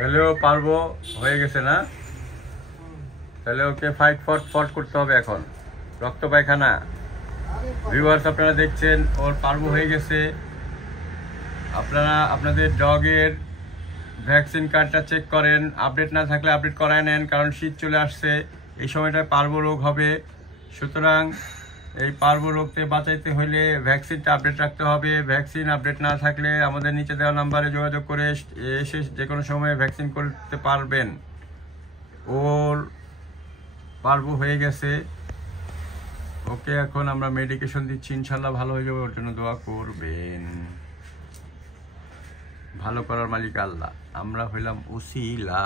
তাহলেও পারবো, হয়ে গেছে না? তাহলে ওকে ফাইট ফট করতে হবে এখন, রক্ত পায়খানা। ভিউয়ার্স আপনারা দেখছেন ওর পারবো হয়ে গেছে। আপনারা আপনাদের ডগের ভ্যাকসিন কার্ডটা চেক করেন, আপডেট না থাকলে আপডেট করায় নেন, কারণ শীত চলে আসছে, এই সময়টায় পার্বো রোগ হবে। সুতরাং এই পার্বো রোগ থেকে বাঁচাইতে হলে ভ্যাকসিনটা আপডেট রাখতে হবে। ভ্যাকসিন আপডেট না থাকলে আমাদের নিচে দেওয়া নাম্বারে যোগাযোগ করে এসে যে কোনো সময় ভ্যাকসিন করতে পারবেন। ওর পার্বো হয়ে গেছে, ওকে এখন আমরা মেডিকেশন দিচ্ছি, ইনশাল্লাহ ভালো হয়ে যাবে। ওর জন্য দোয়া করবেন। ভালো করার মালিক আল্লাহ, আমরা হইলাম উসিলা।